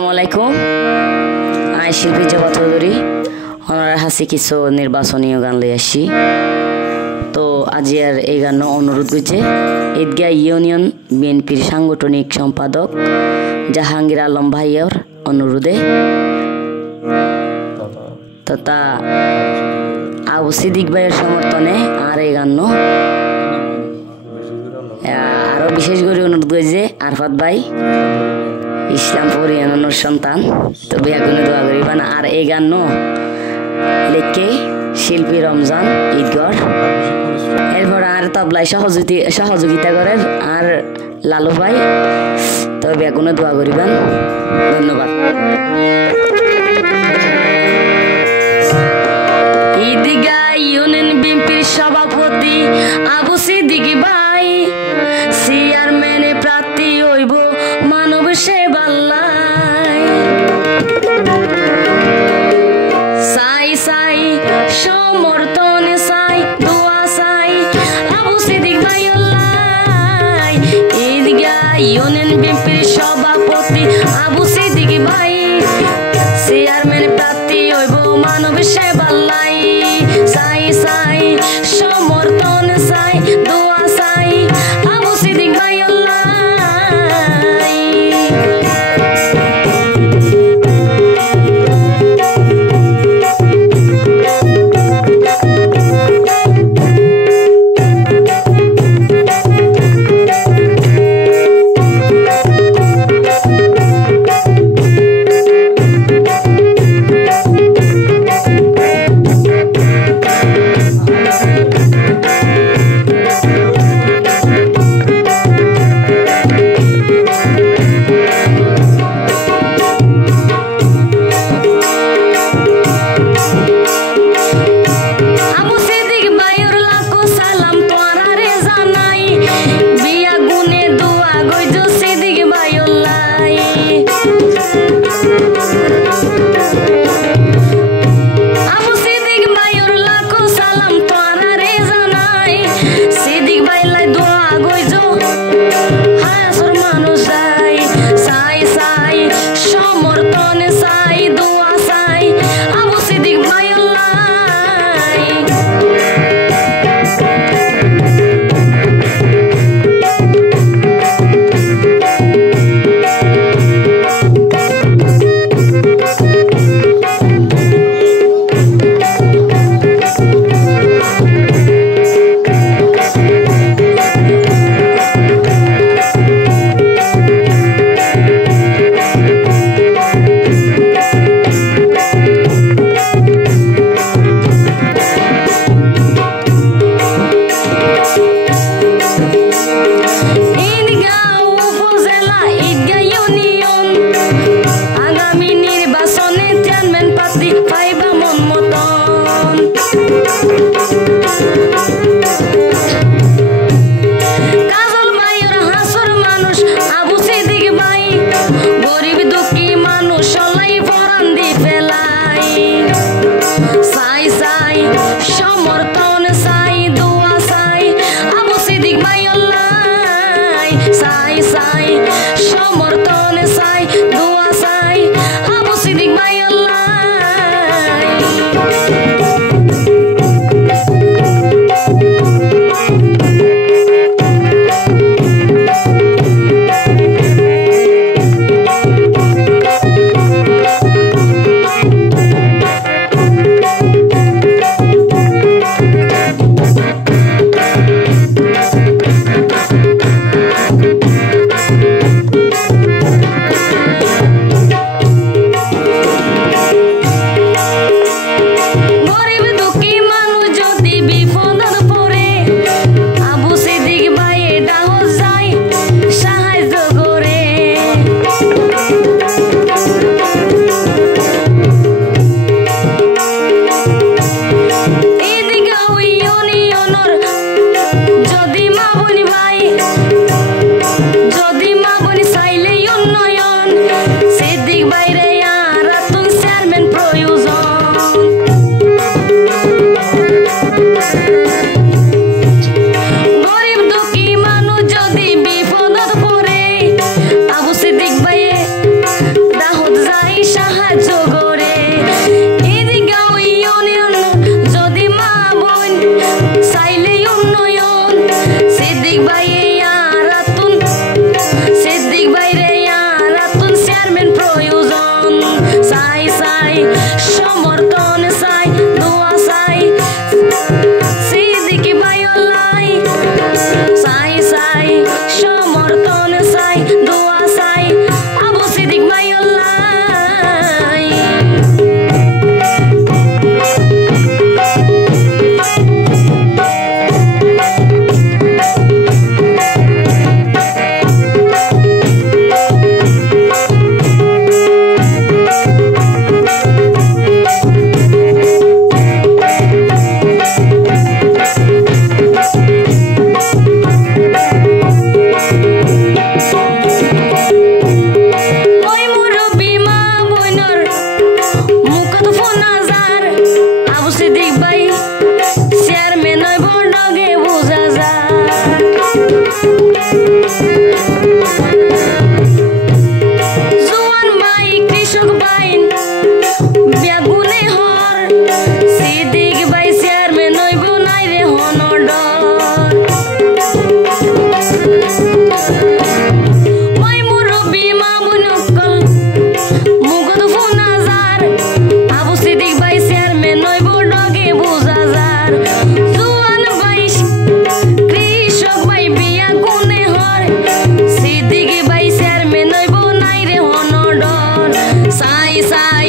আসসালামাইকুম। আমি শিল্পী জবা চৌধুরী ওনার হাসি কিছু নির্বাচনীয় গান লই আসি। তো আজি আর এই গান অনুরোধ করছে ঈদগাহ ইউনিয়ন বিএনপির সাংগঠনিক সম্পাদক জাহাঙ্গীর আলম ভাইয়ের অনুরোধে তথা আবু সিদ্দিক ভাইয়ের সমর্থনে আর এই গান আরো বিশেষ করে অনুরোধ করছে আরফাত ভাই ইসলামপুর ইউনিয়নের সন্তান, তো বেগুনে দোয়া করিবা না। আর এই গান লেখে শিল্পী রমজান ঈদগড়, এরপর আর তবলায় সহযোগিতা করেন আর লালু ভাই, তো বেগুনে দোয়া করিবেন। ধন্যবাদ। ঈদগাহ ইউনিয়ন বিএনপির সভাপতি আবু সিদ্দিক ভাই চেয়ারম্যানে প্রার্থী হইব মানব সেবাল্লাই। চাই চাই সমর্থন চাই দোয়া চাই আবু সিদ্দিক ভাই আল্লাহ। ঈদগাহ ইউনিয়ন বিএনপির সভাপতি আবু সিদ্দিক ভাই চেয়ারম্যান প্রার্থী হইব মানব সেবাল্লাই। চাই চাই সমর্থন চাই দোয়া চাই আবু সিদ্দিক ভাই আল্লাহ। মন চাই চাই সমর্থন চাই দোয়া চাই সিদ্দিক ভাইওলাই চাই চাই সমর্থন চাই দোয়া চাই আবু সিদ্দিক ভাইওলাই চাই